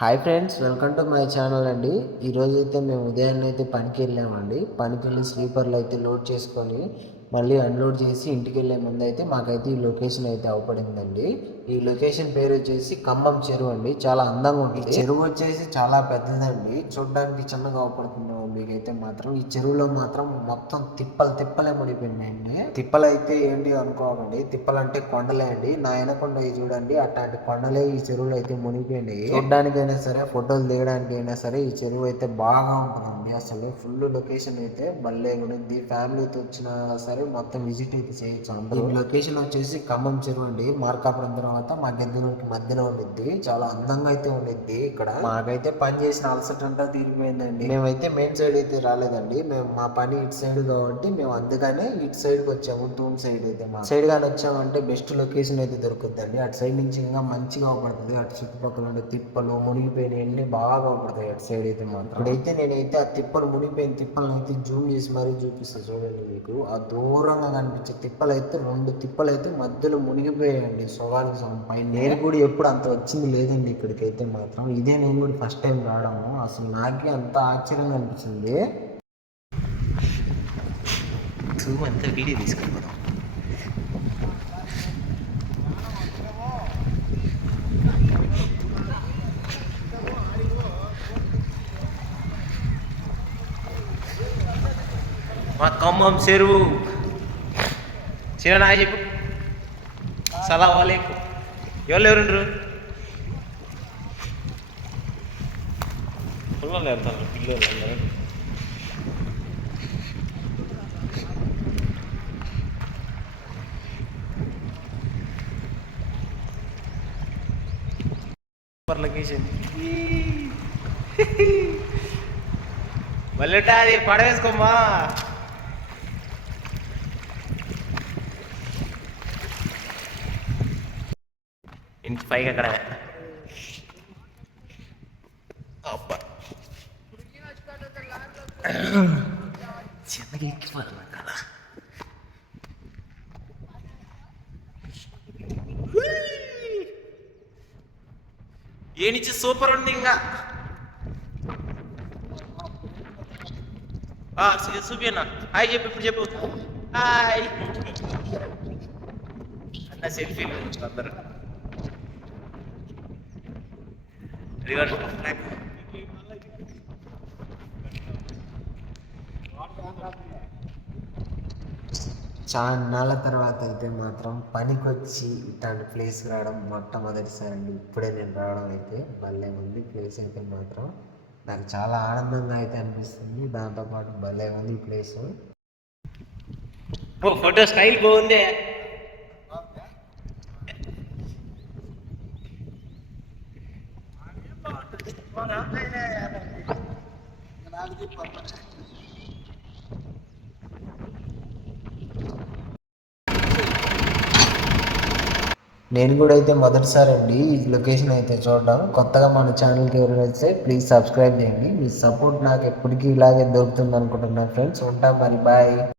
Hi friends welcome to my channel అండి. ఈరోజు అయితే మేము ఉదయాన్నే అయితే పనికి వెళ్ళామండి. పనికి వెళ్ళి స్లీపర్లు అయితే లోడ్ చేసుకొని మళ్ళీ అన్లోడ్ చేసి ఇంటికి వెళ్ళే ముందు అయితే మాకైతే ఈ లొకేషన్ అయితే అవపడిందండి. ఈ లొకేషన్ పేరు వచ్చేసి ఖమ్మం చెరువు అండి. చాలా అందంగా ఉంటుంది. చెరువు వచ్చేసి చాలా పెద్దదండి. చూడడానికి చిన్నగా అవపడుతుంది. మీకైతే మాత్రం ఈ చెరువులో మాత్రం మొత్తం తిప్పలు తిప్పలే మునిపోయినాయండి తిప్పలు అయితే ఏంటి అనుకోకండి. తిప్పలు అంటే కొండలే అండి. నా వెనకొండ చూడండి. అట్లాంటి కొండలే ఈ చెరువులో అయితే మునిగిపోయినాయి. చూడడానికైనా సరే ఫోటోలు దిగడానికి అయినా సరే ఈ చెరువు అయితే బాగా ఉంటుందండి. అసలు ఫుల్ లొకేషన్ అయితే భలే ఉంది ఫ్యామిలీతో వచ్చినా సరే మొత్తం విజిట్ అయితే చేయొచ్చు అందరూ. ఈ లొకేషన్ వచ్చేసి ఖమ్మం చెరువు అండి. మార్కాపురం తర్వాత మా గెందులకి మధ్యలో ఉండిద్ది. చాలా అందంగా అయితే ఉండిద్ది ఇక్కడ. మాకైతే పని చేసిన అలసట అంతా తీరిపోయిందండి. మేమైతే మెయిన్ సైడ్ అయితే రాలేదండి. మేము మా పని ఇటు సైడ్ కాబట్టి మేము అందుకనే ఇటు సైడ్కి వచ్చాము. తూమ్ సైడ్ అయితే మా సైడ్ గాని వచ్చామంటే బెస్ట్ లొకేషన్ అయితే దొరుకుతుందండి అటు సైడ్ నుంచి ఇంకా మంచిగా అవపడుతుంది. అటు చుట్టుపక్కల ఉండే తిప్పలు మునిగిపోయినవన్నీ బాగా అవపడతాయి. అటు సైడ్ అయితే మాత్రం. ఇప్పుడైతే నేనైతే ఆ తిప్పలు మునిగిపోయిన తిప్పలను అయితే జూమ్ చేసి మరీ చూపిస్తా చూడండి మీకు. ఆ ఘోరంగా కనిపించే తిప్పలు అయితే రెండు తిప్పలు అయితే మధ్యలో మునిగిపోయాయండి సొగానికి సంబంధించి నేను కూడా ఎప్పుడు అంత వచ్చింది లేదండి ఇక్కడికైతే మాత్రం. ఇదే నేను కూడా ఫస్ట్ టైం రావడము. అసలు నాకే అంత ఆశ్చర్యంగా అనిపించింది. జూమ్ అంతా వీడియో తీసుకుంటాం మా ఖమ్మం చెరువు. చిన్న చెప్పు సలాం వాలేకు ఎవరు ఎవరుండ్రు పిల్లలు వెళ్తారు పిల్లలు అందరూ. సూపర్ లొకేషన్ మళ్ళీ అది పడవేసుకోమ్మా. ఇంటి పైకి అక్కడ. అబ్బా. చిన్నగా ఎక్కిపోవాలి కదా ఏనిచ్చి సూపర్ ఉంది ఇంకా? చూపియన్నా హాయ్ చెప్పు ఇప్పుడు చెప్పు. హాయ్. అన్న సెల్ఫీలు అందరు. ఇదిగోండి, నాకు. చాలా తర్వాత అయితే మాత్రం పనికొచ్చి ఇట్లాంటి ప్లేస్ రావడం మొట్టమొదటిసారి అండి. ఇప్పుడే నేను రావడం అయితే భలే ఉంది. ప్లేస్ అయితే మాత్రం నాకు చాలా ఆనందంగా అయితే అనిపిస్తుంది. దాంతోపాటు భలే ఉంది ఈ ప్లేస్ ఫోటో స్టైల్ బాగుంది. నేను కూడా అయితే మొదటిసారి అండి ఈ లొకేషన్ అయితే చూడడం. కొత్తగా మన ఛానల్కి ఎవరైనా వస్తే ప్లీజ్ సబ్స్క్రైబ్ చేయండి. మీ సపోర్ట్ నాకు ఎప్పటికీ ఇలాగే దొరుకుతుంది అనుకుంటున్నాను ఫ్రెండ్స్ ఉంటాం మరి బాయ్